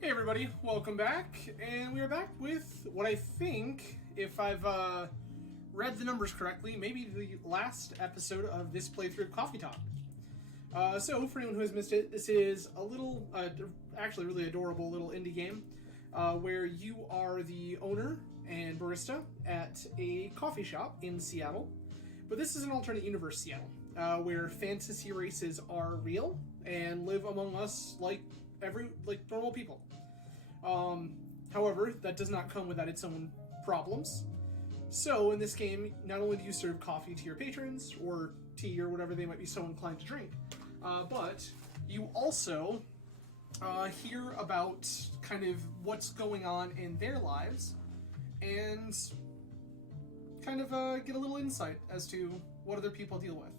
Hey everybody, welcome back, and we are back with what I think, if I've read the numbers correctly, maybe the last episode of this playthrough of Coffee Talk. So, for anyone who has missed it, this is a little, actually really adorable little indie game, where you are the owner and barista at a coffee shop in Seattle. But this is an alternate universe Seattle, where fantasy races are real and live among us like normal people. However, that does not come without its own problems. So, in this game, not only do you serve coffee to your patrons, or tea, or whatever they might be so inclined to drink, but you also hear about kind of what's going on in their lives, and kind of get a little insight as to what other people deal with.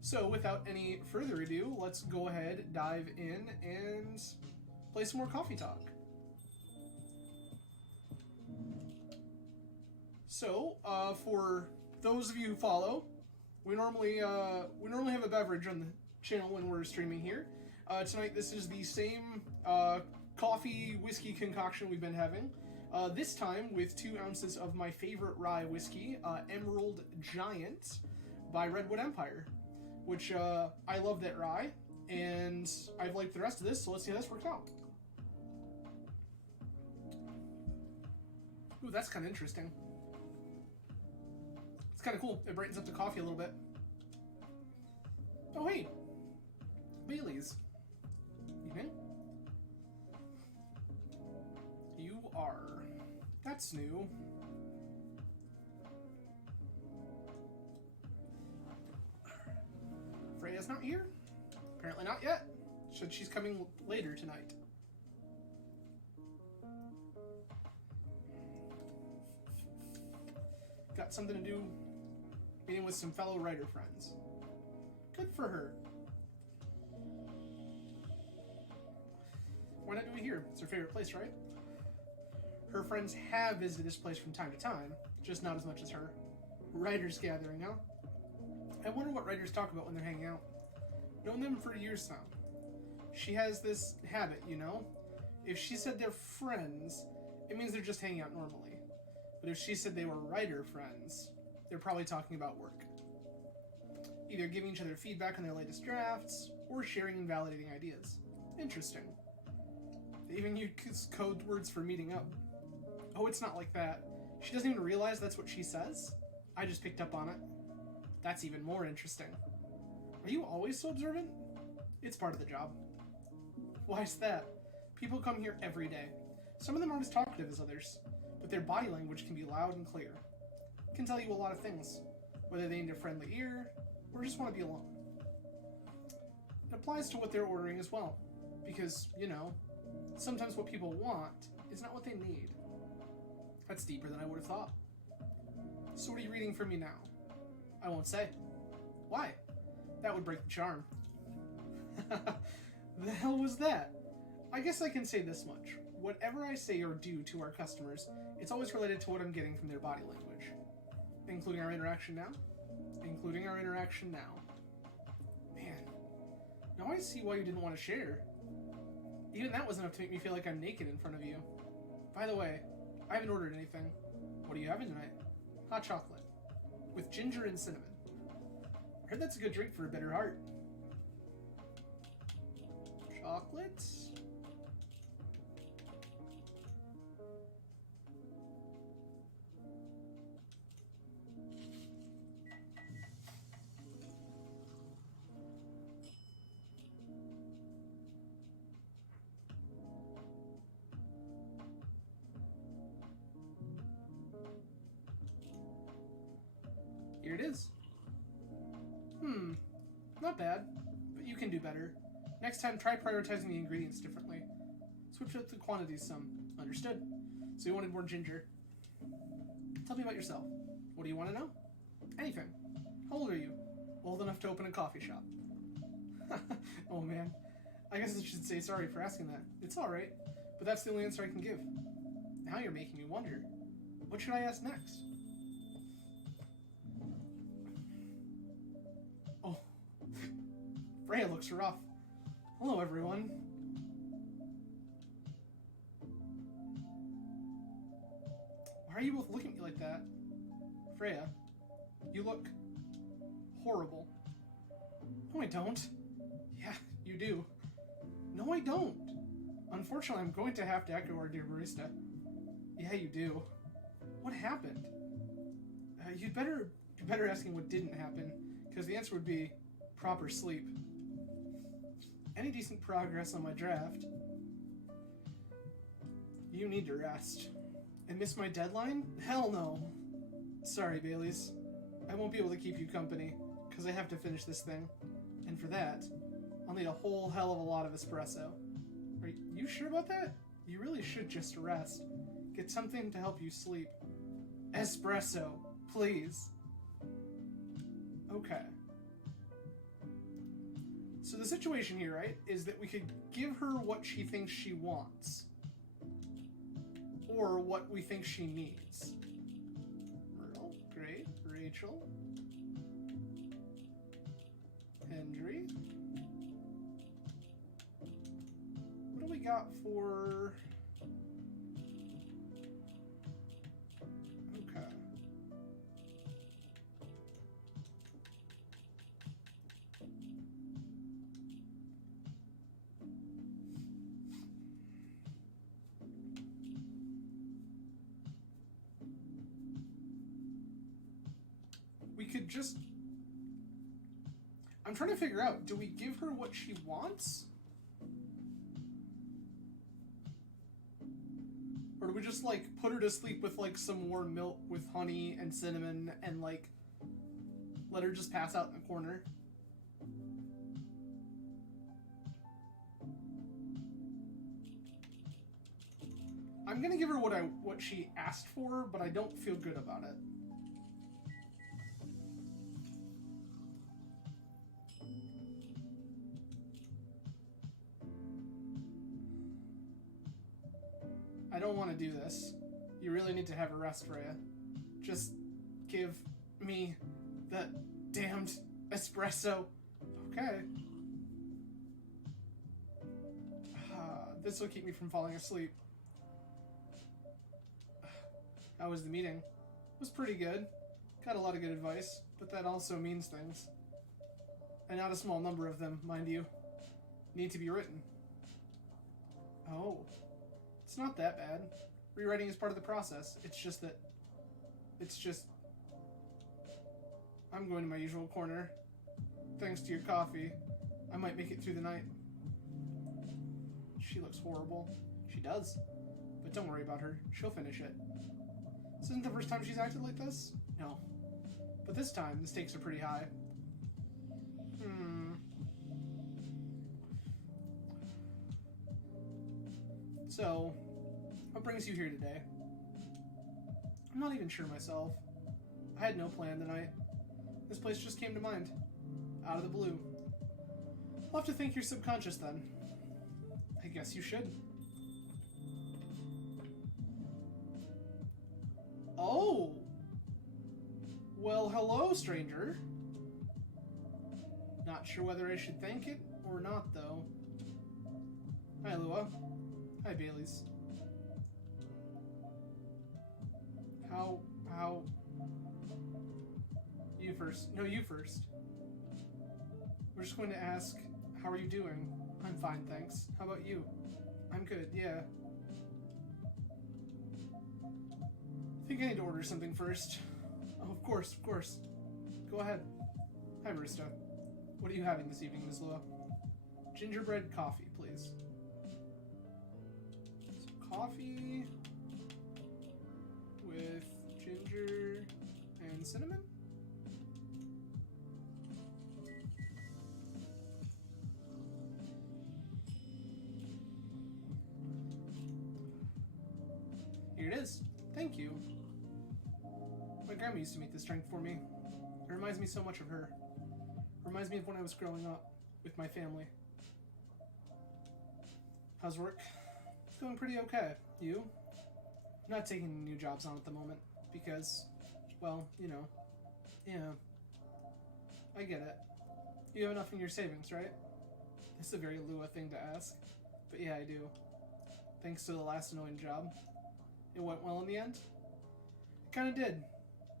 So, without any further ado, let's go ahead, dive in, and play some more Coffee Talk. So, for those of you who follow, we normally have a beverage on the channel when we're streaming here. Tonight, this is the same coffee whiskey concoction we've been having. This time with 2 ounces of my favorite rye whiskey, Emerald Giant by Redwood Empire, which I love that rye, and I've liked the rest of this, so let's see how this works out. Ooh, that's kind of interesting. It's kind of cool. It brightens up the coffee a little bit. Oh, hey! Bailey's. Evening. You are... That's new. Freya's not here? Apparently not yet. Said she's coming later tonight. Got something to do meeting with some fellow writer friends. Good for her. Why not do it here? It's her favorite place, right? Her friends have visited this place from time to time, just not as much as her. Writers gathering, huh? I wonder what writers talk about when they're hanging out. Known them for years now. She has this habit, you know? If she said they're friends, it means they're just hanging out normally. But if she said they were writer friends, they're probably talking about work. Either giving each other feedback on their latest drafts, or sharing and validating ideas. Interesting. They even use code words for meeting up. Oh, it's not like that. She doesn't even realize that's what she says? I just picked up on it. That's even more interesting. Are you always so observant? It's part of the job. Why is that? People come here every day. Some of them aren't as talkative as others, but their body language can be loud and clear. It can tell you a lot of things, whether they need a friendly ear, or just want to be alone. It applies to what they're ordering as well, because, you know, sometimes what people want is not what they need. That's deeper than I would have thought. So what are you reading for me now? I won't say. Why? That would break the charm. The hell was that? I guess I can say this much. Whatever I say or do to our customers, it's always related to what I'm getting from their body language. Including our interaction now? Including our interaction now. Man. Now I see why you didn't want to share. Even that was enough to make me feel like I'm naked in front of you. By the way, I haven't ordered anything. What are you having tonight? Hot chocolate. With ginger and cinnamon. I heard that's a good drink for a bitter heart. Chocolate? Here it is. Not bad, but you can do better. Next time, try prioritizing the ingredients differently. Switch up the quantities some. Understood. So you wanted more ginger. Tell me about yourself. What do you want to know? Anything. How old are you? Old enough to open a coffee shop. Oh man. I guess I should say sorry for asking that. It's alright, but that's the only answer I can give. Now you're making me wonder. What should I ask next? Oh. Freya looks rough. Hello, everyone. are you both looking at me like that? Freya, you look horrible. No, I don't. Yeah, you do. No, I don't. Unfortunately, I'm going to have to echo our dear barista. Yeah, you do. What happened? You'd better asking what didn't happen, because the answer would be proper sleep. Any decent progress on my draft? You need to rest. And miss my deadline? Hell no. Sorry, Baileys. I won't be able to keep you company, because I have to finish this thing. And for that, I'll need a whole hell of a lot of espresso. Are you sure about that? You really should just rest. Get something to help you sleep. Espresso, please. Okay. So the situation here, right, is that we could give her what she thinks she wants. Or what we think she needs. Myrtle, great. Rachel. Hendry. What do we got for... Okay. We could just... I'm trying to figure out, do we give her what she wants? Or do we just, like, put her to sleep with, like, some warm milk with honey and cinnamon and, like, let her just pass out in the corner? I'm gonna give her what she asked for, but I don't feel good about it. I don't want to do this. You really need to have a rest, Freya. Just give me the damned espresso. Okay. This will keep me from falling asleep. How was the meeting? It was pretty good. Got a lot of good advice, but that also means things. And not a small number of them, mind you, need to be written. Oh. It's not that bad. Rewriting is part of the process. It's just... I'm going to my usual corner. Thanks to your coffee, I might make it through the night. She looks horrible. She does. But don't worry about her. She'll finish it. This isn't the first time she's acted like this? No. But this time, the stakes are pretty high. So, what brings you here today? I'm not even sure myself. I had no plan tonight. This place just came to mind. Out of the blue. I'll have to thank your subconscious then. I guess you should. Oh! Well, hello, stranger. Not sure whether I should thank it or not, though. Hi, Lua. Hi, Baileys. How... You first. No, you first. We're just going to ask, how are you doing? I'm fine, thanks. How about you? I'm good, yeah. I think I need to order something first. Oh, of course, of course. Go ahead. Hi, barista. What are you having this evening, Ms. Lua? Gingerbread coffee, please. Coffee with ginger and cinnamon? Here it is. Thank you. My grandma used to make this drink for me. It reminds me so much of her. It reminds me of when I was growing up with my family. How's work? Going pretty okay. You? I'm not taking any new jobs on at the moment because, well, you know. Yeah. I get it. You have enough in your savings, right? This is a very Lua thing to ask. But yeah, I do. Thanks to the last annoying job. It went well in the end? Kinda did.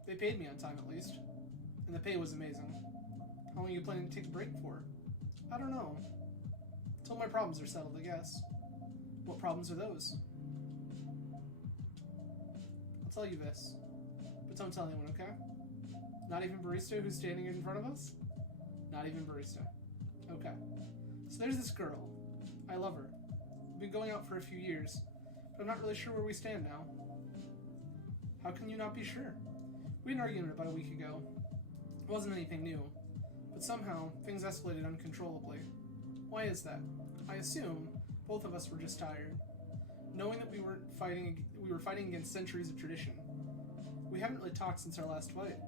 They paid me on time at least. And the pay was amazing. How long are you planning to take a break for? I don't know. Until my problems are settled, I guess. What problems are those? I'll tell you this. But don't tell anyone, okay? Not even Barista who's standing in front of us? Not even Barista. Okay. So there's this girl. I love her. We've been going out for a few years, but I'm not really sure where we stand now. How can you not be sure? We had an argument about a week ago. It wasn't anything new, but somehow things escalated uncontrollably. Why is that? I assume both of us were just tired, knowing that we were fighting against centuries of tradition. We haven't really talked since our last fight.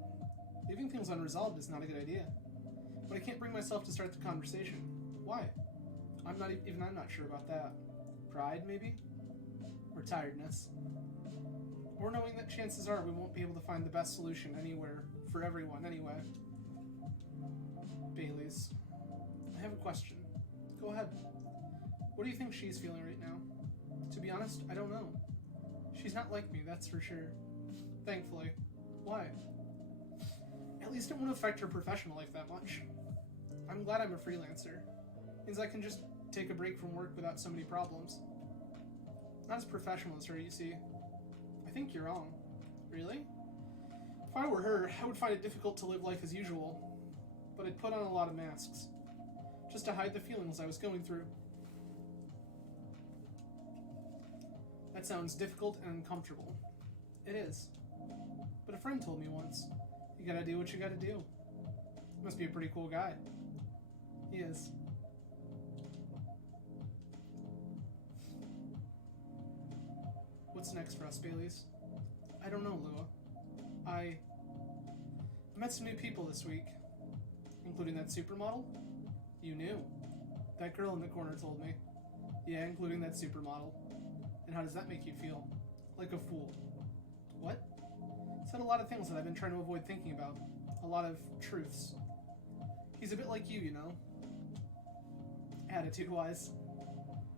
Leaving things unresolved is not a good idea, but I can't bring myself to start the conversation. Why? I'm not sure about that. Pride, maybe? Or tiredness? Or knowing that chances are we won't be able to find the best solution anywhere, for everyone anyway. Bailey's. I have a question. Go ahead. What do you think she's feeling right now? To be honest, I don't know. She's not like me, that's for sure. Thankfully. Why? At least it won't affect her professional life that much. I'm glad I'm a freelancer. Means I can just take a break from work without so many problems. Not as professional as her, you see. I think you're wrong. Really? If I were her, I would find it difficult to live life as usual. But I'd put on a lot of masks. Just to hide the feelings I was going through. That sounds difficult and uncomfortable. It is. But a friend told me once, you gotta do what you gotta do. He must be a pretty cool guy. He is. What's next for us, Baileys? I don't know, Lua. I met some new people this week, including that supermodel. You knew. That girl in the corner told me. Yeah, including that supermodel. And how does that make you feel? Like a fool. What? Said a lot of things that I've been trying to avoid thinking about. A lot of truths. He's a bit like you know? Attitude-wise.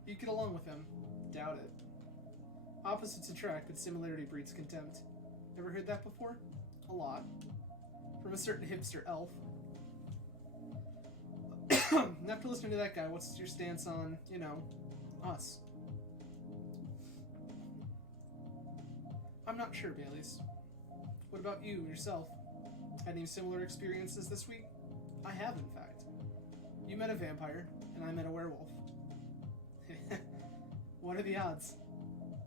You get along with him. Doubt it. Opposites attract, but similarity breeds contempt. Ever heard that before? A lot. From a certain hipster elf. After listening to that guy, what's your stance on, us? I'm not sure, Baileys. What about you, yourself? Had any similar experiences this week? I have, in fact. You met a vampire, and I met a werewolf. What are the odds?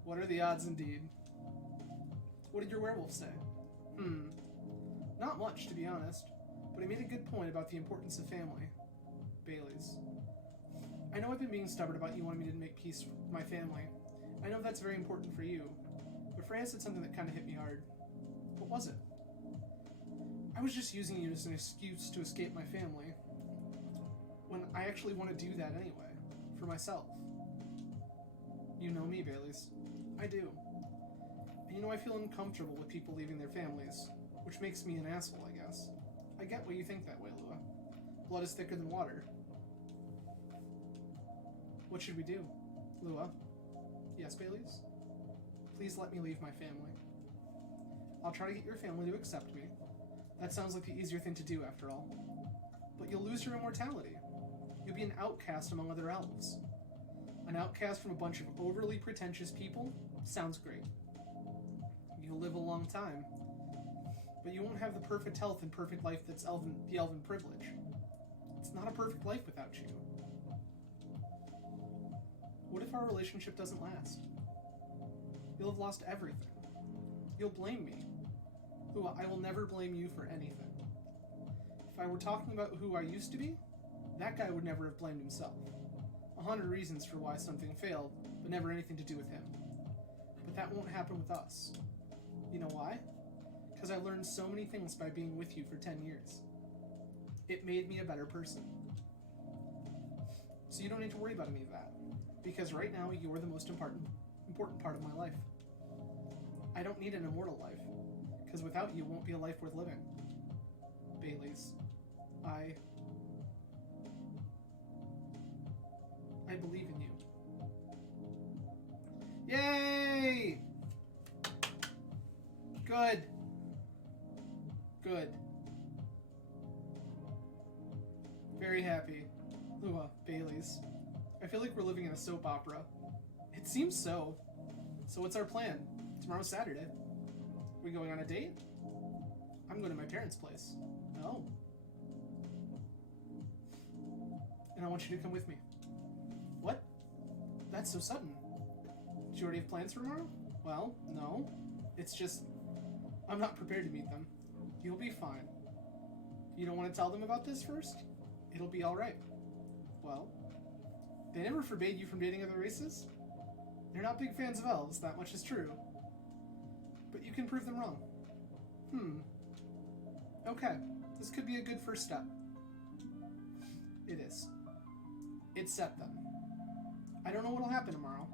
What are the odds indeed? What did your werewolf say? Not much, to be honest, but he made a good point about the importance of family. Baileys. I know I've been being stubborn about you wanting me to make peace with my family. I know that's very important for you, but Freya said something that kind of hit me hard. What was it? I was just using you as an excuse to escape my family, when I actually want to do that anyway, for myself. You know me, Baileys. I do. And I feel uncomfortable with people leaving their families, which makes me an asshole, I guess. I get why you think that way, Lua. Blood is thicker than water. What should we do? Lua? Yes, Baileys? Please let me leave my family. I'll try to get your family to accept me. That sounds like the easier thing to do, after all. But you'll lose your immortality. You'll be an outcast among other elves. An outcast from a bunch of overly pretentious people? Sounds great. You'll live a long time. But you won't have the perfect health and perfect life that's the elven privilege. It's not a perfect life without you. What if our relationship doesn't last? You'll have lost everything. You'll blame me. Who I will never blame you for anything. If I were talking about who I used to be, that guy would never have blamed himself. 100 reasons for why something failed, but never anything to do with him. But that won't happen with us. You know why? Because I learned so many things by being with you for 10 years. It made me a better person. So you don't need to worry about any of that. Because right now, you're the most important part of my life. I don't need an immortal life. Because without you, it won't be a life worth living. Baileys. I believe in you. Yay! Good. Good. Very happy. Lua, Bailey's. I feel like we're living in a soap opera. It seems so. So what's our plan? Tomorrow's Saturday. We going on a date? I'm going to my parents' place. Oh. And I want you to come with me. What? That's so sudden. Do you already have plans for tomorrow? Well, no. It's just, I'm not prepared to meet them. You'll be fine. You don't want to tell them about this first? It'll be alright. Well, they never forbade you from dating other races? They're not big fans of elves, that much is true. But you can prove them wrong. Okay, this could be a good first step. It is. It's set then. I don't know what'll happen tomorrow,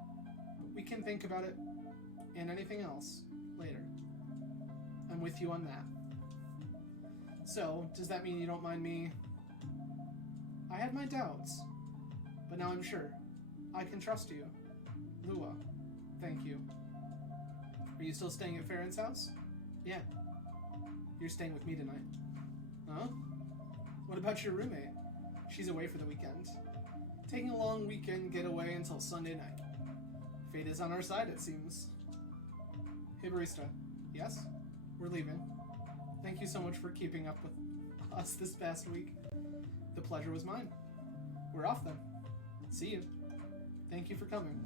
but we can think about it and anything else later. I'm with you on that. So, does that mean you don't mind me? I had my doubts, but now I'm sure. I can trust you. Lua, thank you. Are you still staying at Farron's house? Yeah. You're staying with me tonight. Huh? What about your roommate? She's away for the weekend. Taking a long weekend getaway until Sunday night. Fate is on our side, it seems. Hey, barista. Yes? We're leaving. Thank you so much for keeping up with us this past week. The pleasure was mine. We're off then. See you. Thank you for coming.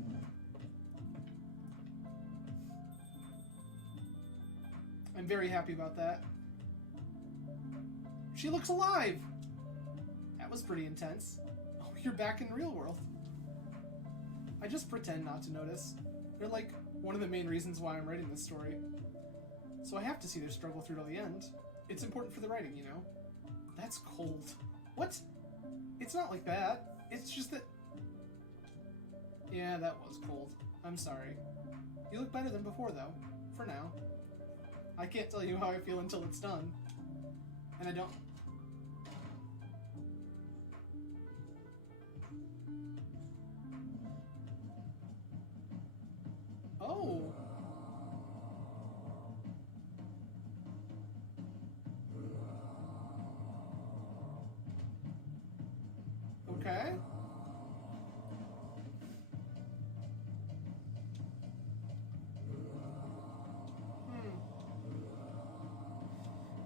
I'm very happy about that. She looks alive! That was pretty intense. Oh, you're back in the real world. I just pretend not to notice. They're like one of the main reasons why I'm writing this story. So I have to see their struggle through to the end. It's important for the writing, you know? That's cold. What? It's not like that. It's just that... Yeah, that was cold. I'm sorry. You look better than before, though. For now. I can't tell you how I feel until it's done. And I don't... Oh! Okay.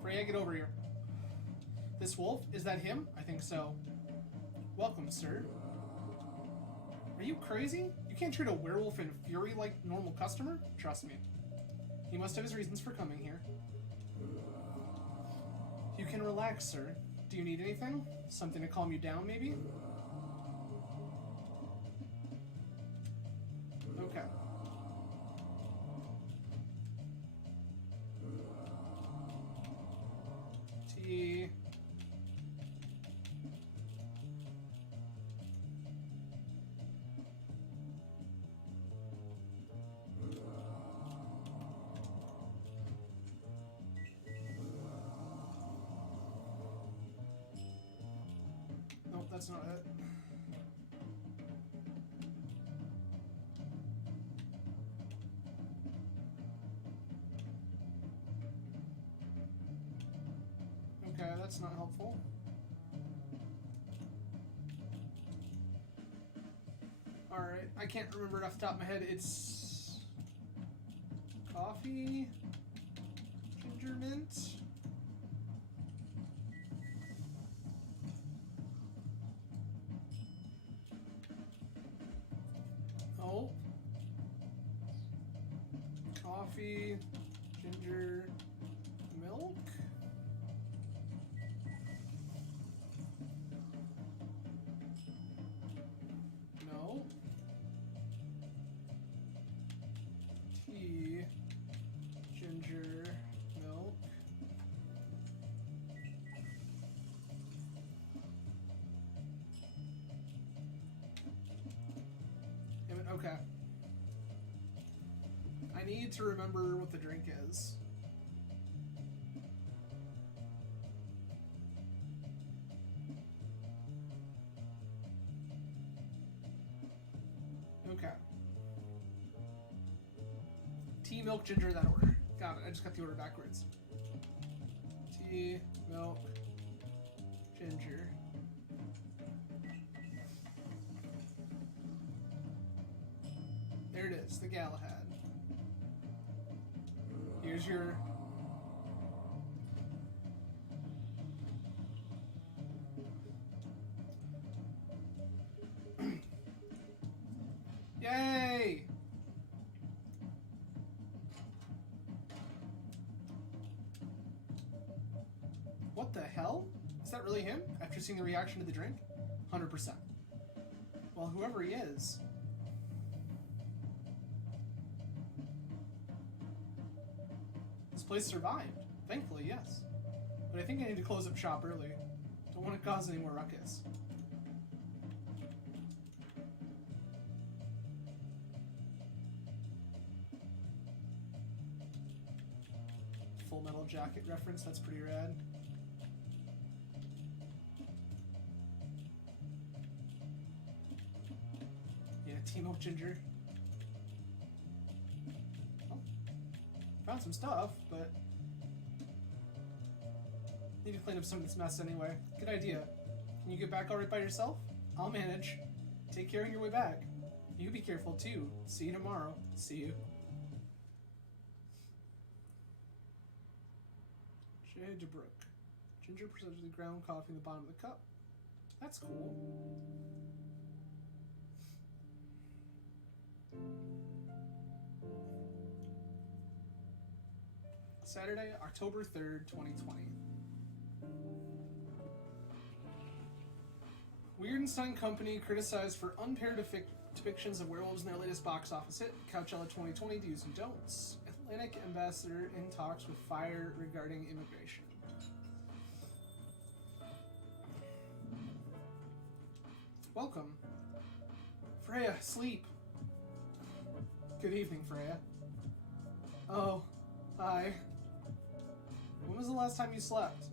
Freya, get over here. This wolf, is that him? I think so. Welcome, sir. Are you crazy? You can't treat a werewolf in fury like normal customer? Trust me. He must have his reasons for coming here. You can relax, sir. Do you need anything? Something to calm you down, maybe? Okay. Tea. Nope, that's not it. Okay, that's not helpful. Alright, I can't remember it off the top of my head. It's... coffee? Ginger mint? Oh. Coffee, ginger, milk? No. Tea, ginger, milk. Damn it, okay. I need to remember what the drink is. Okay. Tea, milk, ginger, that order. Got it. I just got the order backwards. Tea, milk, ginger. There it is, the Galahad. Here's your... Yay! What the hell? Is that really him? After seeing the reaction to the drink? 100%. Well, whoever he is... This place survived. Thankfully, yes. But I think I need to close up shop early. Don't want to cause any more ruckus. Full Metal Jacket reference, that's pretty rad. Yeah, Team Up Ginger. Oh. Found some stuff, but need to clean up some of this mess anyway. Good idea. Can you get back alright by yourself? I'll manage. Take care on your way back. You be careful too. See you tomorrow. See you. Shade to Brook. Ginger preserves the ground coffee in the bottom of the cup. That's cool. Saturday, October 3rd, 2020. Weirdenstein Company criticized for unpaired depictions of werewolves in their latest box office hit, Coachella 2020 Do's and Don'ts. Atlantic ambassador in talks with Fire regarding immigration. Welcome. Freya, sleep. Good evening, Freya. Oh, hi. When was the last time you slept?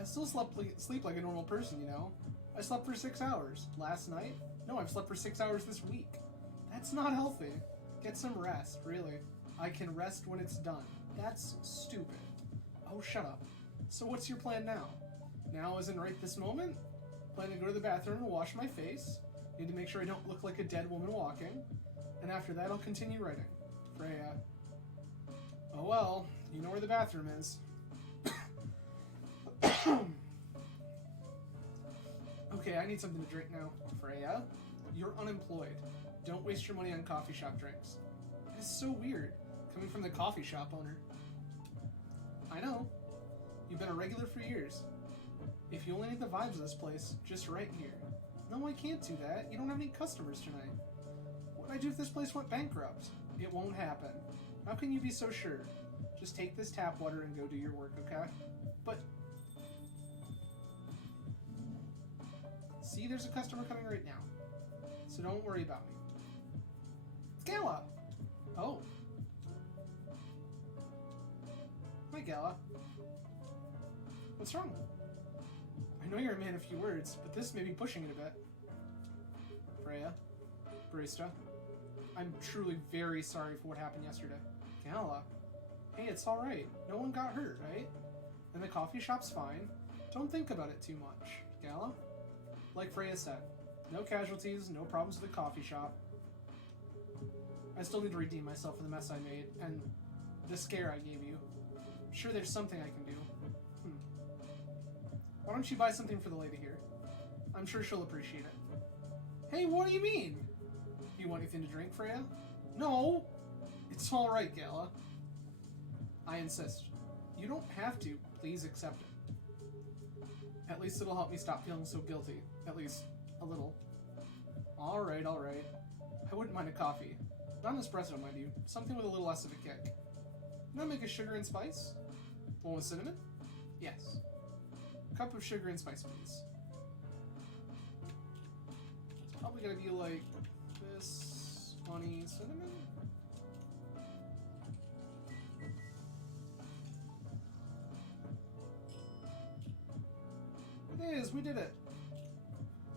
I still sleep like a normal person, you know. I slept for 6 hours. Last night? No, I've slept for 6 hours this week. That's not healthy. Get some rest, really. I can rest when it's done. That's stupid. Oh, shut up. So what's your plan now? Now as in right this moment? Plan to go to the bathroom and wash my face. Need to make sure I don't look like a dead woman walking. And after that, I'll continue writing. Freya. Oh well, you know where the bathroom is. Okay, I need something to drink now. Freya, you're unemployed. Don't waste your money on coffee shop drinks. It's so weird, coming from the coffee shop owner. I know. You've been a regular for years. If you only need the vibes of this place, just right here. No, I can't do that. You don't have any customers tonight. What would I do if this place went bankrupt? It won't happen. How can you be so sure? Just take this tap water and go do your work, okay? But... See, there's a customer coming right now. So don't worry about me. Gala! Oh. Hi, Gala. What's wrong? I know you're a man of few words, but this may be pushing it a bit. Freya. Barista. I'm truly very sorry for what happened yesterday. Gala. Hey, it's alright. No one got hurt, right? And the coffee shop's fine. Don't think about it too much. Gala? Like Freya said, no casualties, no problems with the coffee shop. I still need to redeem myself for the mess I made, and the scare I gave you. Sure, there's something I can do. Why don't you buy something for the lady here? I'm sure she'll appreciate it. Hey, what do you mean? You want anything to drink, Freya? No! It's alright, Gala. I insist. You don't have to. Please accept it. At least it'll help me stop feeling so guilty. At least, a little. Alright, alright. I wouldn't mind a coffee. Not an espresso, mind you. Something with a little less of a kick. Can I make a sugar and spice? One with cinnamon? Yes. Cup of sugar and spice, please. It's probably gonna be like this. Honey, cinnamon? It is, we did it.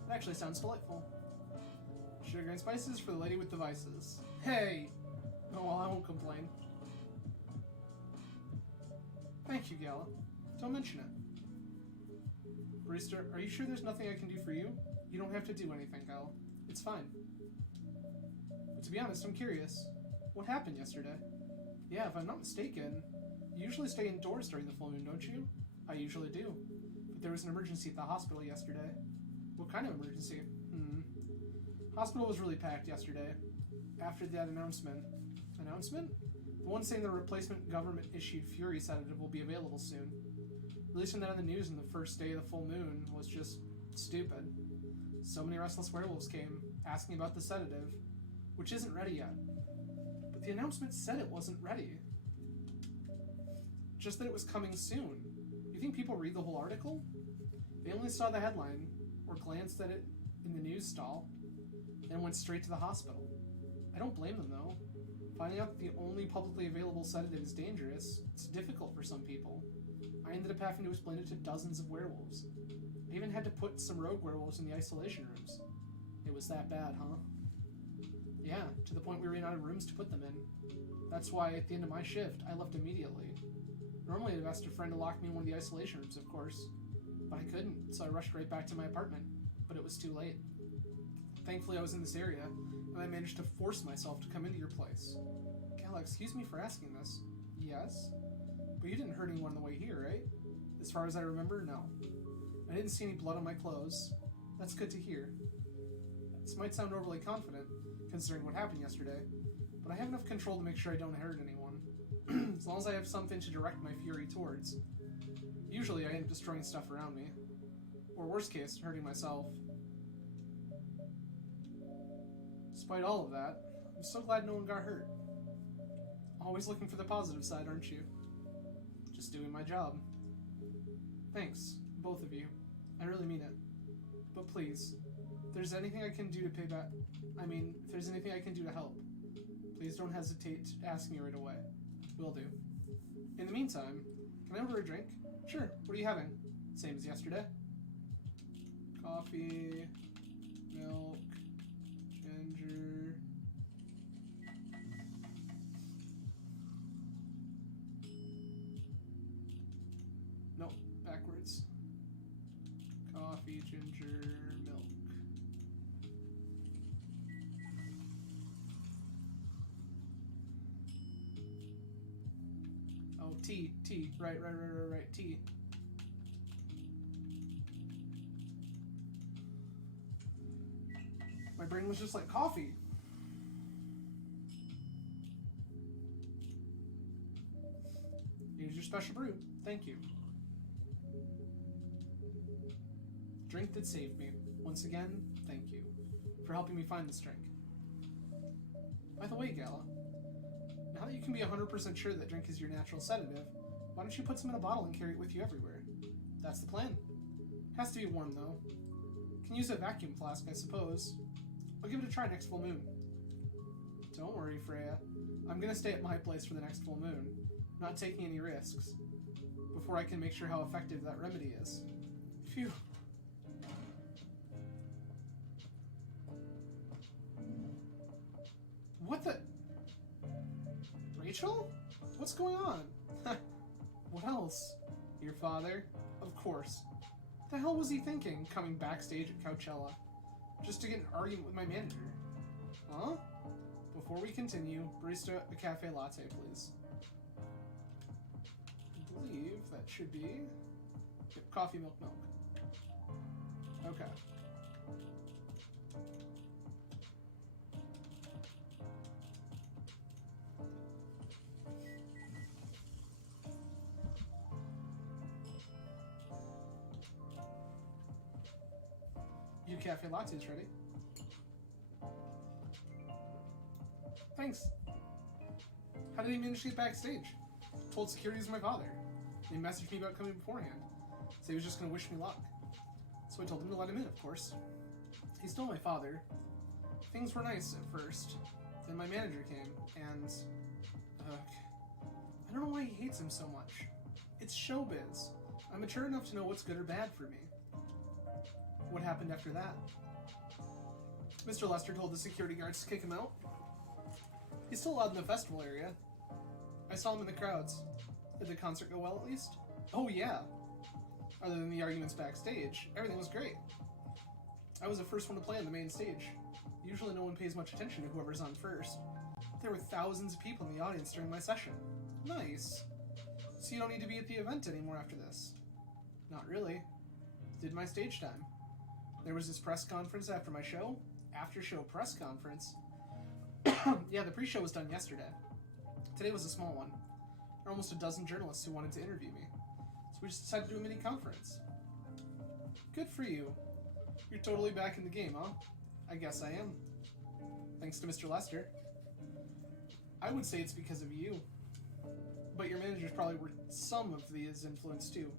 It actually sounds delightful. Sugar and spices for the lady with the vices. Hey! Oh, well, I won't complain. Thank you, Gala. Don't mention it. Barista, are you sure there's nothing I can do for you? You don't have to do anything, Gala. It's fine. But to be honest, I'm curious. What happened yesterday? Yeah, if I'm not mistaken, you usually stay indoors during the full moon, don't you? I usually do. But there was an emergency at the hospital yesterday. What kind of emergency? Hospital was really packed yesterday. After that announcement. Announcement? The one saying the replacement government-issued Fury sedative will be available soon. Releasing that on the news on the first day of the full moon was just stupid. So many restless werewolves came, asking about the sedative, which isn't ready yet. But the announcement said it wasn't ready. Just that it was coming soon. You think people read the whole article? They only saw the headline, or glanced at it in the news stall, then went straight to the hospital. I don't blame them, though. Finding out that the only publicly available sedative is dangerous, it's difficult for some people. I ended up having to explain it to dozens of werewolves. I even had to put some rogue werewolves in the isolation rooms. It was that bad, huh? Yeah, to the point we ran out of rooms to put them in. That's why, at the end of my shift, I left immediately. Normally I'd have asked a friend to lock me in one of the isolation rooms, of course. But I couldn't, so I rushed right back to my apartment. But it was too late. Thankfully I was in this area, and I managed to force myself to come into your place. Gala, excuse me for asking this. Yes? But you didn't hurt anyone on the way here, right? As far as I remember, no. I didn't see any blood on my clothes. That's good to hear. This might sound overly confident, considering what happened yesterday, but I have enough control to make sure I don't hurt anyone. As long as I have something to direct my fury towards. Usually I end up destroying stuff around me. Or worst case, hurting myself. Despite all of that, I'm so glad no one got hurt. Always looking for the positive side, aren't you? Just doing my job. Thanks, both of you. I really mean it. But please, if there's anything I can do to pay back... if there's anything I can do to help, please don't hesitate to ask me right away. Will do. In the meantime, can I order a drink? Sure, what are you having? Same as yesterday. Coffee, milk, ginger... Nope, backwards. Coffee, ginger, milk. Oh, tea. Right, tea. My brain was just like, coffee. Here's your special brew. Thank you. Drink that saved me. Once again, thank you for helping me find this drink. By the way, Gala, now that you can be 100% sure that drink is your natural sedative, why don't you put some in a bottle and carry it with you everywhere? That's the plan. Has to be warm, though. Can use a vacuum flask, I suppose. I'll give it a try next full moon. Don't worry, Freya. I'm gonna stay at my place for the next full moon, not taking any risks, before I can make sure how effective that remedy is. Phew. What the... Rachel? What's going on? What else? Your father? Of course. What the hell was he thinking, coming backstage at Coachella? Just to get an argument with my manager. Huh? Before we continue, barista, a cafe latte, please. I believe that should be... Yep, coffee, milk. Okay. Your cafe latte is ready. Thanks. How did he manage to get backstage? Told security was my father. He messaged me about coming beforehand. So he was just going to wish me luck. So I told him to let him in, of course. He's still my father. Things were nice at first. Then my manager came, and... I don't know why he hates him so much. It's showbiz. I'm mature enough to know what's good or bad for me. What happened after that? Mr. Lester told the security guards to kick him out. He's still allowed in the festival area. I saw him in the crowds. Did the concert go well, at least? Oh, yeah. Other than the arguments backstage, everything was great. I was the first one to play on the main stage. Usually no one pays much attention to whoever's on first. There were thousands of people in the audience during my session. Nice. So you don't need to be at the event anymore after this? Not really. Did my stage time. There was this press conference after my show. After-show press conference. Yeah, the pre-show was done yesterday. Today was a small one. There were almost a dozen journalists who wanted to interview me. So we just decided to do a mini conference. Good for you. You're totally back in the game, huh? I guess I am. Thanks to Mr. Lester. I would say it's because of you. But your managers probably were some of his influence too.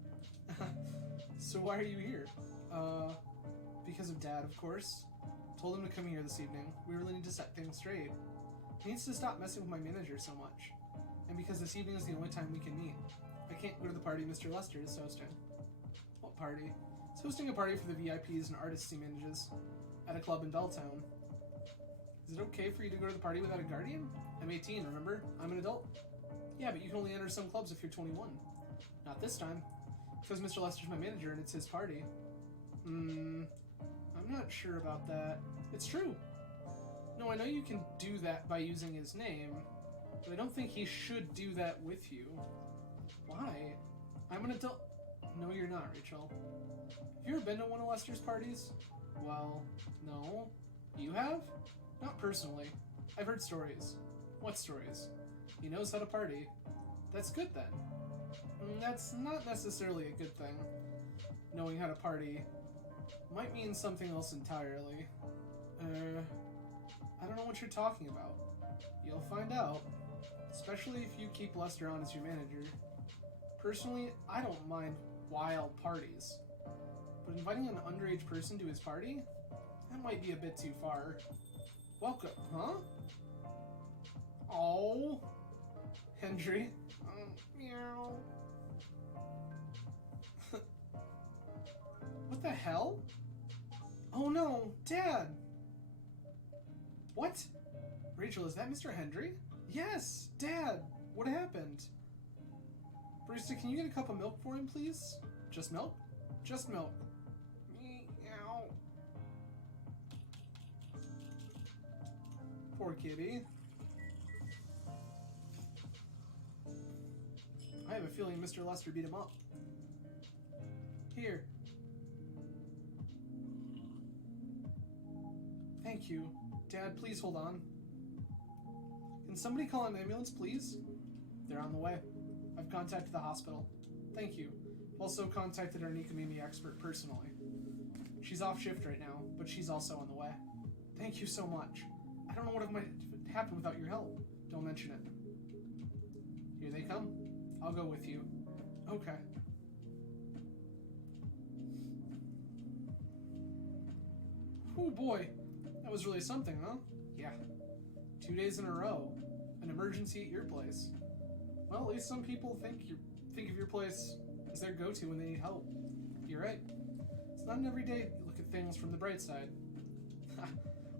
So why are you here? Because of Dad, of course. Told him to come here this evening. We really need to set things straight. He needs to stop messing with my manager so much. And because this evening is the only time we can meet. I can't go to the party Mr. Lester is hosting. What party? He's hosting a party for the VIPs and artists he manages at a club in Dulltown. Is it okay for you to go to the party without a guardian? I'm 18, remember? I'm an adult. Yeah, but you can only enter some clubs if you're 21. Not this time. Because Mr. Lester's my manager and it's his party. I'm not sure about that. It's true. No, I know you can do that by using his name, but I don't think he should do that with you. Why? I'm an adult. No, you're not, Rachel. Have you ever been to one of Lester's parties? Well, no. You have? Not personally. I've heard stories. What stories? He knows how to party. That's good then. That's not necessarily a good thing. Knowing how to party might mean something else entirely. I don't know what you're talking about. You'll find out. Especially if you keep Lester on as your manager. Personally, I don't mind wild parties. But inviting an underage person to his party? That might be a bit too far. Welcome, huh? Oh, Hendry. Meow. What the hell? Oh no, Dad! What? Rachel, is that Mr. Hendry? Yes, Dad! What happened? Barista, can you get a cup of milk for him, please? Just milk? Just milk. Meow. Poor kitty. I have a feeling Mr. Lester beat him up. Here. Thank you. Dad, please hold on. Can somebody call an ambulance, please? They're on the way. I've contacted the hospital. Thank you. Also contacted our Nikomimi expert personally. She's off shift right now, but she's also on the way. Thank you so much. I don't know what might happen without your help. Don't mention it. Here they come. I'll go with you. Okay. Oh boy. That was really something, huh? Yeah. 2 days in a row. An emergency at your place. Well, at least some people think of your place as their go-to when they need help. You're right. It's not an everyday you look at things from the bright side.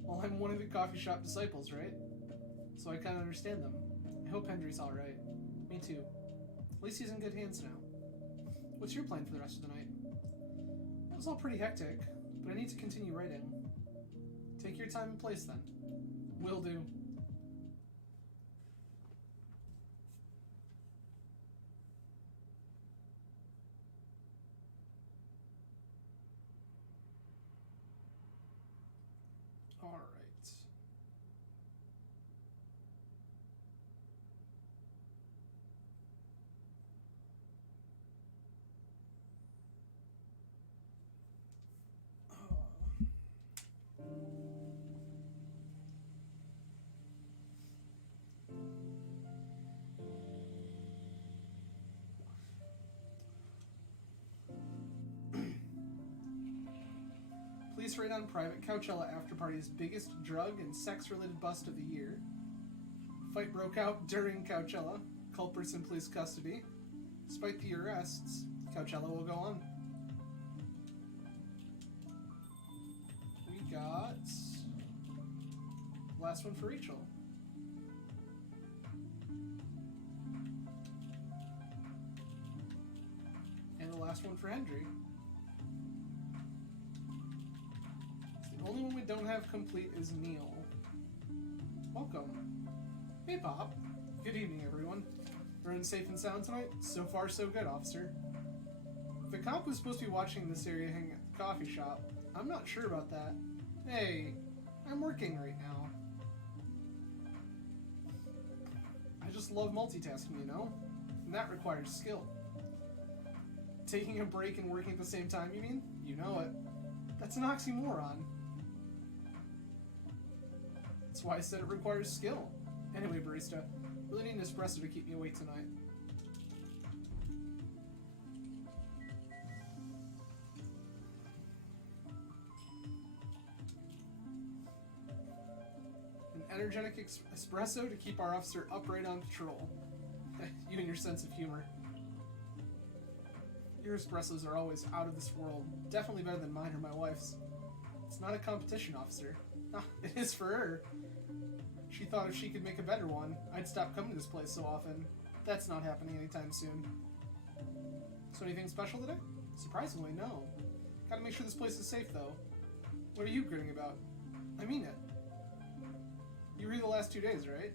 Well, I'm one of the coffee shop disciples, right? So I kind of understand them. I hope Hendry's alright. Me too. At least he's in good hands now. What's your plan for the rest of the night? It was all pretty hectic, but I need to continue writing. Take your time and place then. Will do. All right. Police raid on private Coachella after-party's biggest drug and sex-related bust of the year. Fight broke out during Coachella. Culprits in police custody. Despite the arrests, Coachella will go on. We got... last one for Rachel. last one for Hendry. The only one we don't have complete is Neil. Welcome. Hey, Pop. Good evening, everyone. Everyone safe and sound tonight? So far, so good, officer. If a cop was supposed to be watching this area hang at the coffee shop, I'm not sure about that. Hey, I'm working right now. I just love multitasking, you know? And that requires skill. Taking a break and working at the same time, you mean? You know it. That's an oxymoron. That's why I said it requires skill. Anyway, barista, really need an espresso to keep me awake tonight. An energetic espresso to keep our officer upright on patrol. You and your sense of humor. Your espressos are always out of this world. Definitely better than mine or my wife's. It's not a competition, officer. Ah, it is for her. She thought if she could make a better one, I'd stop coming to this place so often. That's not happening anytime soon. So anything special today? Surprisingly, no. Gotta make sure this place is safe, though. What are you grinning about? I mean it. You were here the last 2 days, right?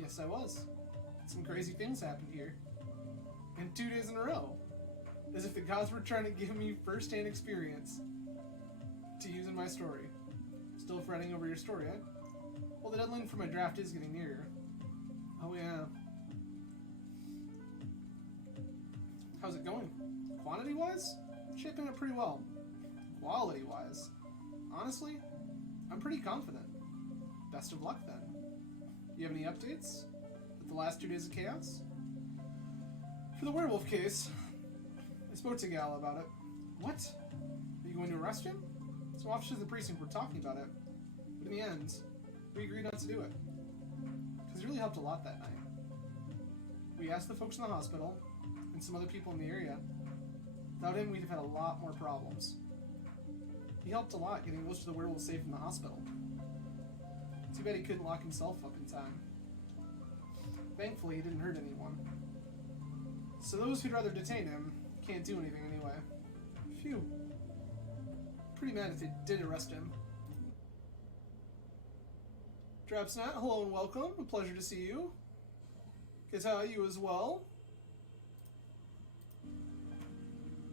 Yes, I was. Some crazy things happened here. And 2 days in a row. As if the gods were trying to give me first-hand experience to use in my story. Still fretting over your story, eh? Well, the deadline for my draft is getting nearer. Oh, yeah. How's it going? Quantity-wise? Shaping up pretty well. Quality-wise? Honestly, I'm pretty confident. Best of luck, then. You have any updates? With the last 2 days of chaos? For the werewolf case, I spoke to Gala about it. What? Are you going to arrest him? Some officers of the precinct were talking about it. But in the end, we agreed not to do it. Because it really helped a lot that night. We asked the folks in the hospital, and some other people in the area. Without him, we'd have had a lot more problems. He helped a lot getting most of the werewolves safe in the hospital. Too bad he couldn't lock himself up in time. Thankfully, he didn't hurt anyone. So those who'd rather detain him can't do anything anyway. Phew. Pretty mad if they did arrest him. Drapsnat, hello and welcome. A pleasure to see you. Kata, you as well.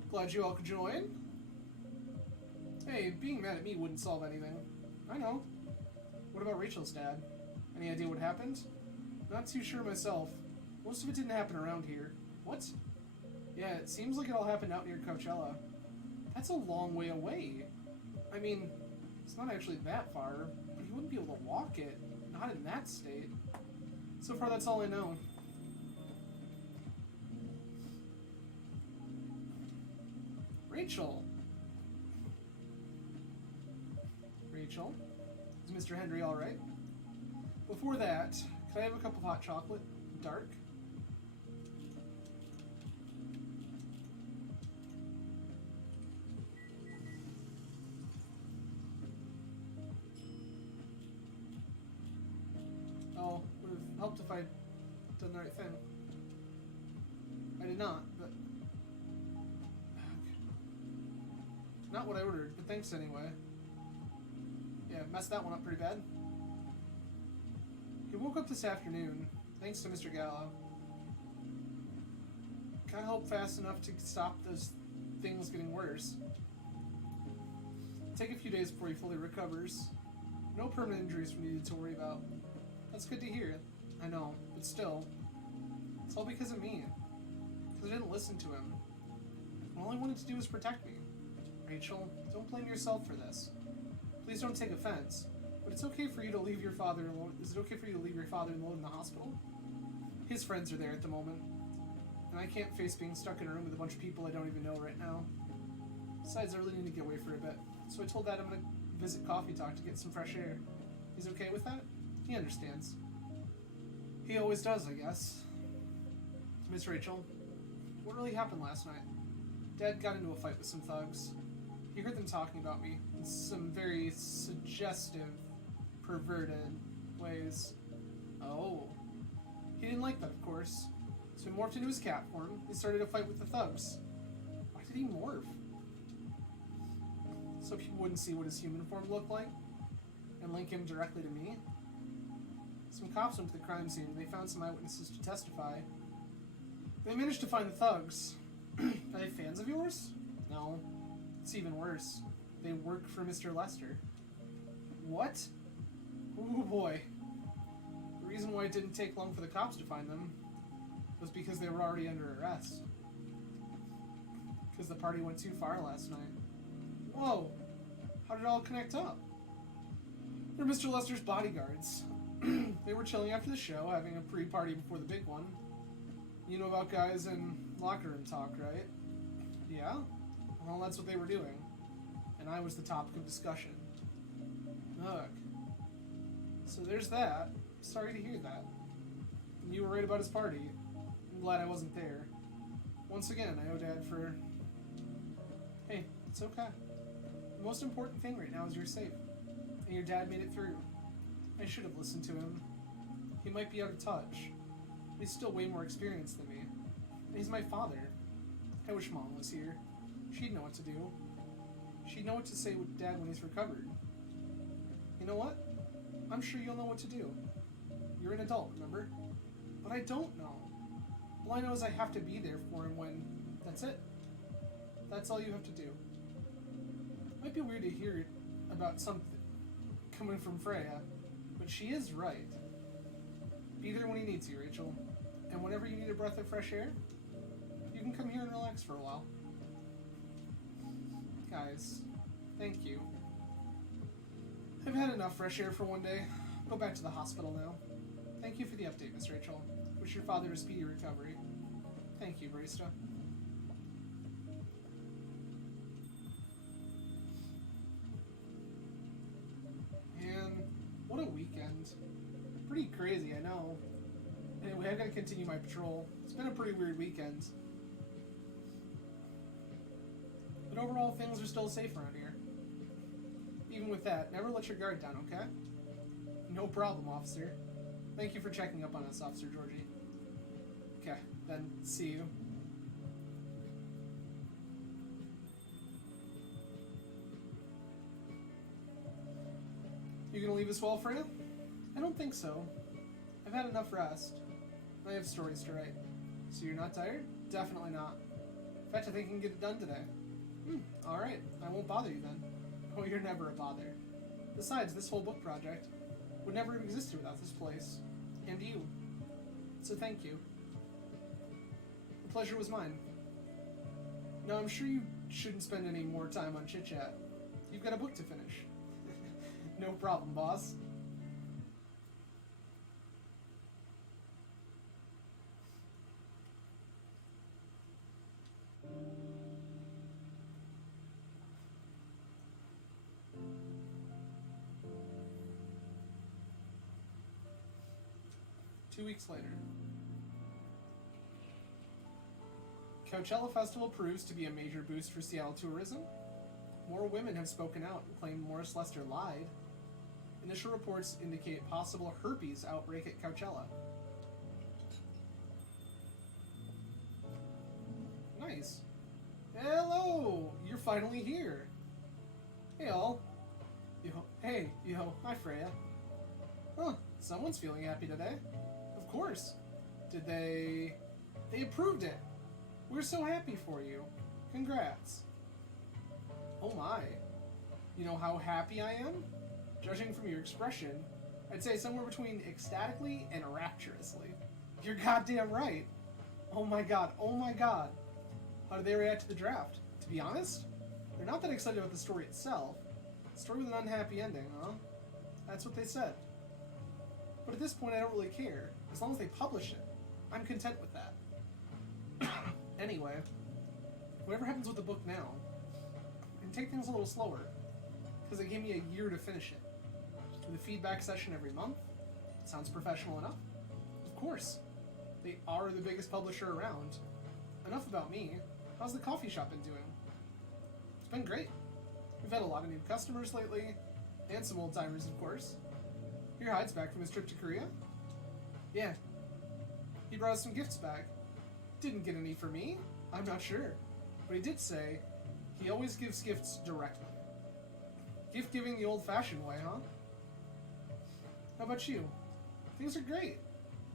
Glad you all could join. Hey, being mad at me wouldn't solve anything. I know. What about Rachel's dad? Any idea what happened? Not too sure myself. Most of it didn't happen around here. What? Yeah, it seems like it all happened out near Coachella. That's a long way away. I mean, it's not actually that far, but you wouldn't be able to walk it. Not in that state. So far, that's all I know. Rachel. Rachel? Is Mr. Henry alright? Before that, could I have a cup of hot chocolate? Dark? Oh, would have helped if I'd done the right thing. I did not, but... Not what I ordered, but thanks anyway. Yeah, messed that one up pretty bad. He woke up this afternoon, thanks to Mr. Gallo. Got help fast enough to stop those things getting worse. Take a few days before he fully recovers. No permanent injuries we needed to worry about. That's good to hear. I know, but still. It's all because of me. Because I didn't listen to him. All I wanted to do was protect me. Rachel, don't blame yourself for this. Please don't take offense, but it's okay for you to leave your father alone. Is it okay for you to leave your father alone in the hospital? His friends are there at the moment, and I can't face being stuck in a room with a bunch of people I don't even know right now. Besides, I really need to get away for a bit, so I told Dad I'm going to visit Coffee Talk to get some fresh air. He's okay with that? He understands. He always does, I guess. Miss Rachel, what really happened last night? Dad got into a fight with some thugs. He heard them talking about me in some very suggestive, perverted ways. Oh. He didn't like that, of course. So he morphed into his cat form and started a fight with the thugs. What? did he morph? So people wouldn't see what his human form looked like and link him directly to me? Some cops went to the crime scene and they found some eyewitnesses to testify. They managed to find the thugs. Are they fans of yours? No. It's even worse. They work for Mr. Lester. What? Oh boy. The reason why it didn't take long for the cops to find them was because they were already under arrest. Because the party went too far last night. Whoa! How did it all connect up? They're Mr. Lester's bodyguards. They were chilling after the show, having a pre-party before the big one. You know about guys in locker room talk, right? Yeah? Well, that's what they were doing. And I was the topic of discussion. Ugh. So there's that. Sorry to hear that. And you were right about his party. I'm glad I wasn't there. Once again, I owe Dad for... Hey, it's okay. The most important thing right now is you're safe. And your dad made it through. I should have listened to him. He might be out of touch, but he's still way more experienced than me. And he's my father. I wish Mom was here. She'd know what to do. She'd know what to say with Dad when he's recovered. You know what? I'm sure you'll know what to do. You're an adult, remember? But I don't know. All I know is I have to be there for him when... That's it. That's all you have to do. It might be weird to hear about something coming from Freya, but she is right. Be there when he needs you, Rachel. And whenever you need a breath of fresh air, you can come here and relax for a while. Guys, thank you. I've had enough fresh air for one day. Go back to the hospital now. Thank you for the update, Miss Rachel. Wish your father a speedy recovery. Thank you, Barista. Man, what a weekend. Pretty crazy, I know. Anyway, I've got to continue my patrol. It's been a pretty weird weekend. But overall, things are still safe around here. Even with that, never let your guard down, okay? No problem, officer. Thank you for checking up on us, Officer Georgie. Okay, then see you. You gonna leave us well, Freya? I don't think so. I've had enough rest. I have stories to write. So you're not tired? Definitely not. In fact, I think I can get it done today. Alright. I won't bother you then. Oh, you're never a bother. Besides, this whole book project would never have existed without this place. And you. So thank you. The pleasure was mine. Now, I'm sure you shouldn't spend any more time on chit-chat. You've got a book to finish. No problem, boss. Two weeks later. Coachella Festival proves to be a major boost for Seattle tourism. More women have spoken out and claimed Morris Lester lied. Initial reports indicate possible herpes outbreak at Coachella. Nice. Hello! You're finally here. Hey, all. Yo. Hi, Freya. Huh, someone's feeling happy today. Of course. Did they... They approved it. We're so happy for you. Congrats. Oh my. You know how happy I am? Judging from your expression, I'd say somewhere between ecstatically and rapturously. You're goddamn right. Oh my god. How did they react to the draft? To be honest, they're not that excited about the story itself. A story with an unhappy ending, huh? That's what they said. But at this point, I don't really care. As long as they publish it, I'm content with that. Anyway, whatever happens with the book now, I can take things a little slower, because they gave me a year to finish it. With a feedback session every month. Sounds professional enough? Of course. They are the biggest publisher around. Enough about me. How's the coffee shop been doing? It's been great. We've had a lot of new customers lately, and some old-timers, of course. Your Hyde's back from his trip to Korea? Yeah. He brought us some gifts back. Didn't get any for me. I'm not sure. But he did say he always gives gifts directly. Gift giving the old-fashioned way, huh? How about you? Things are great.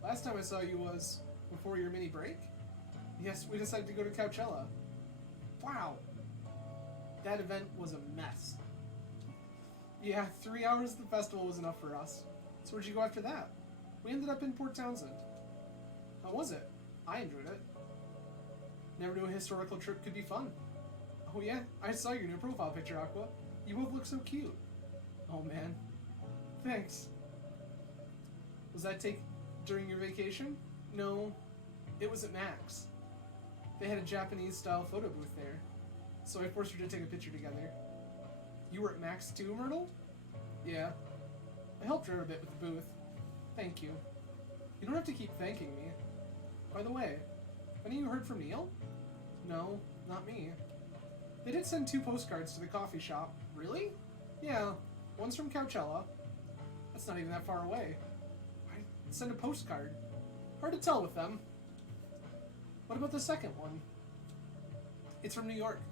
Last time I saw you was before your mini break. Yes, we decided to go to Coachella. Wow. That event was a mess. Yeah, 3 hours of the festival was enough for us. So where'd you go after that? We ended up in Port Townsend. How was it? I enjoyed it. Never knew a historical trip could be fun. Oh yeah, I saw your new profile picture, Aqua. You both look so cute. Oh man. Thanks. Was that take during your vacation? No, it was at Max. They had a Japanese-style photo booth there, so I forced her to take a picture together. You were at Max too, Myrtle? Yeah. I helped her a bit with the booth. Thank you. You don't have to keep thanking me. By the way, any of you heard from Neil? No, not me. They did send 2 postcards to the coffee shop. Really? Yeah, one's from Coachella. That's not even that far away. I'd send a postcard. Hard to tell with them. What about the second one? It's from New York.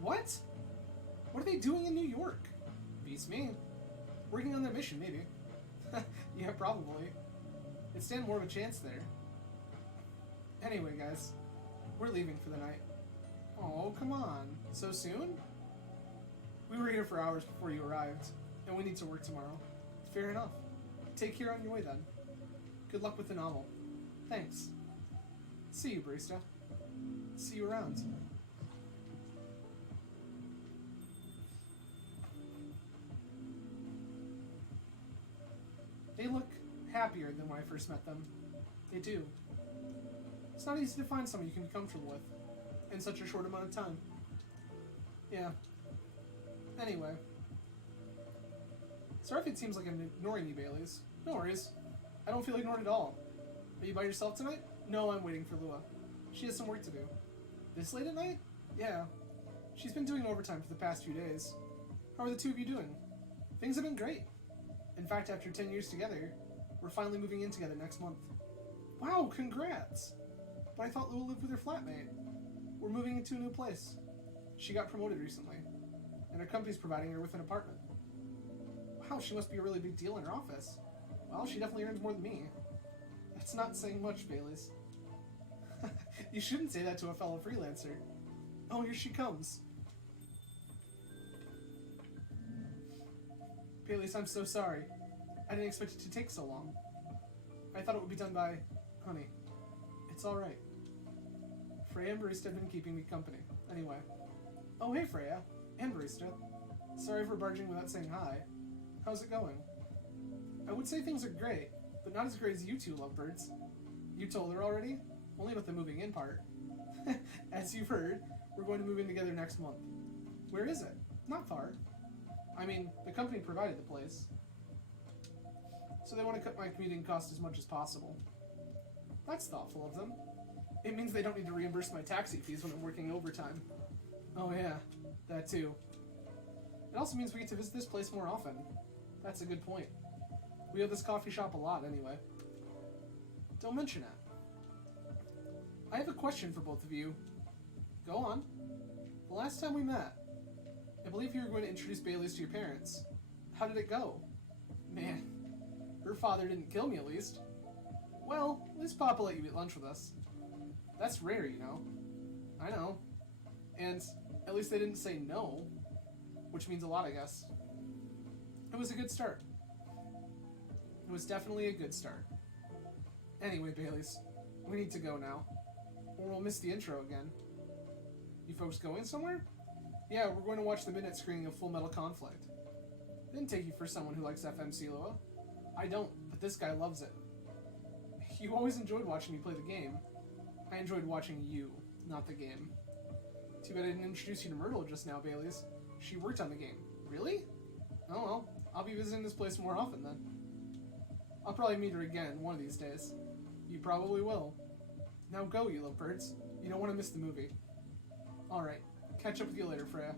What? What are they doing in New York? Beats me. Working on their mission, maybe. Yeah, probably. It'd stand more of a chance there. Anyway, guys, we're leaving for the night. Oh, come on. So soon? We were here for hours before you arrived, and we need to work tomorrow. Fair enough. Take care on your way, then. Good luck with the novel. Thanks. See you, barista. See you around. They look happier than when I first met them. They do. It's not easy to find someone you can be comfortable with in such a short amount of time. Yeah. Anyway. Sorry if it seems like I'm ignoring you, Baileys. No worries. I don't feel ignored at all. Are you by yourself tonight? No, I'm waiting for Lua. She has some work to do. This late at night? Yeah. She's been doing overtime for the past few days. How are the two of you doing? Things have been great. In fact, after 10 years together, we're finally moving in together next month. Wow, congrats! But I thought Lua lived with her flatmate. We're moving into a new place. She got promoted recently, and her company's providing her with an apartment. Wow, she must be a really big deal in her office. Well, she definitely earns more than me. That's not saying much, Baileys. You shouldn't say that to a fellow freelancer. Oh, here she comes. Baileys, I'm so sorry. I didn't expect it to take so long. I thought it would be done by... Honey, it's alright. Freya and Barista have been keeping me company. Anyway. Oh, hey, Freya. And Barista. Sorry for barging without saying hi. How's it going? I would say things are great, but not as great as you two lovebirds. You told her already? Only about the moving in part. As you've heard, we're going to move in together next month. Where is it? Not far. I mean, the company provided the place. So they want to cut my commuting costs as much as possible. That's thoughtful of them. It means they don't need to reimburse my taxi fees when I'm working overtime. Oh yeah, that too. It also means we get to visit this place more often. That's a good point. We owe this coffee shop a lot anyway. Don't mention it. I have a question for both of you. Go on. The last time we met, I believe you were going to introduce Baileys to your parents. How did it go? Man, her father didn't kill me at least. Well, at least Papa let you eat lunch with us. That's rare, you know. I know. And at least they didn't say no, which means a lot, I guess. It was a good start. It was definitely a good start. Anyway, Baileys, we need to go now, or we'll miss the intro again. You folks going somewhere? Yeah, we're going to watch the midnight screening of Full Metal Conflict. Didn't take you for someone who likes FMC, Lua. I don't, but this guy loves it. You always enjoyed watching me play the game. I enjoyed watching you, not the game. Too bad I didn't introduce you to Myrtle just now, Baileys. She worked on the game. Really? Oh well, I'll be visiting this place more often then. I'll probably meet her again one of these days. You probably will. Now go, you lovebirds. You don't want to miss the movie. Alright, catch up with you later, Freya.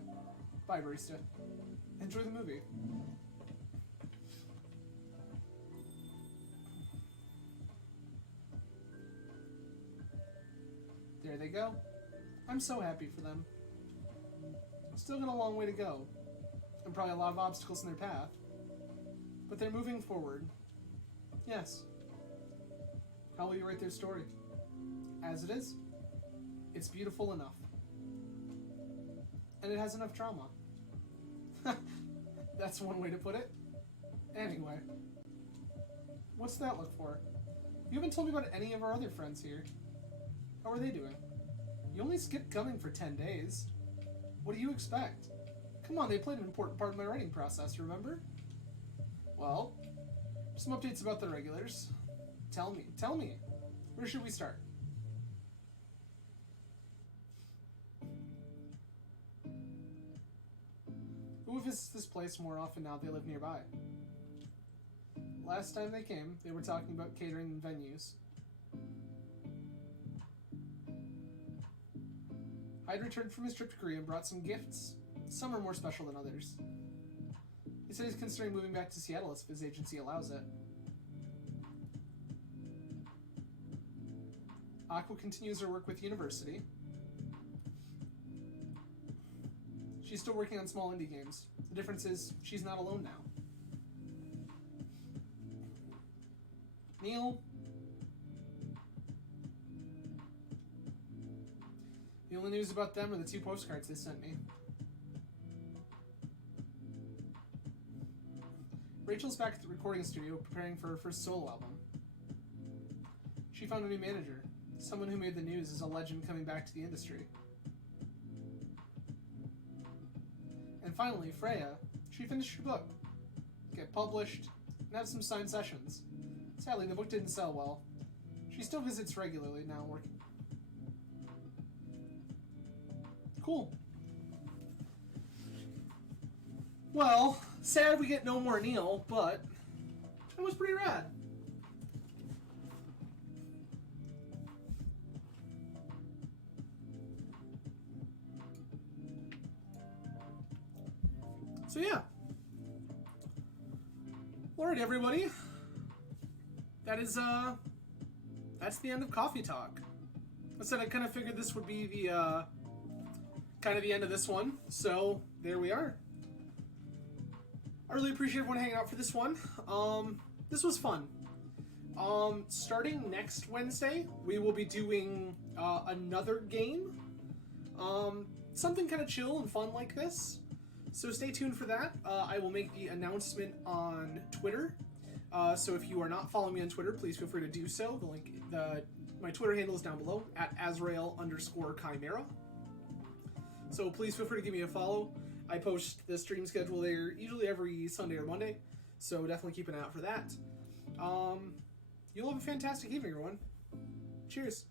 Bye, Barista. Enjoy the movie. There they go. I'm so happy for them. Still got a long way to go, and probably a lot of obstacles in their path. But they're moving forward. Yes. How will you write their story? As it is, it's beautiful enough. And it has enough drama. That's one way to put it. Anyway. What's that look for? You haven't told me about any of our other friends here. How are they doing? You only skipped coming for 10 days. What do you expect? Come on, they played an important part of my writing process, remember? Well, some updates about the regulars. Tell me. Where should we start? Who visits this place more often now they live nearby? Last time they came, they were talking about catering and venues. Hyde returned from his trip to Korea and brought some gifts. Some are more special than others. He said he's considering moving back to Seattle if his agency allows it. Aqua continues her work with university. She's still working on small indie games. The difference is she's not alone now. Neil. The only news about them are the 2 postcards they sent me. Rachel's back at the recording studio preparing for her first solo album. She found a new manager, someone who made the news as a legend coming back to the industry. And finally, Freya, she finished her book, get published, and have some signed sessions. Sadly, the book didn't sell well. She still visits regularly now, working. Cool. Well, sad we get no more Neil, but it was pretty rad. So yeah. Alright, everybody. That's the end of Coffee Talk. I said I kind of figured this would be the kind of the end of this one, so there we are. I really appreciate everyone hanging out for this one. This was fun. Starting next Wednesday, we will be doing another game. Something kind of chill and fun like this. So stay tuned for that. I will make the announcement on Twitter. So if you are not following me on Twitter, please feel free to do so. My Twitter handle is down below, at Azrael_Chimera. So please feel free to give me a follow. I post the stream schedule there usually every Sunday or Monday, so definitely keep an eye out for that. You'll have a fantastic evening, everyone. Cheers.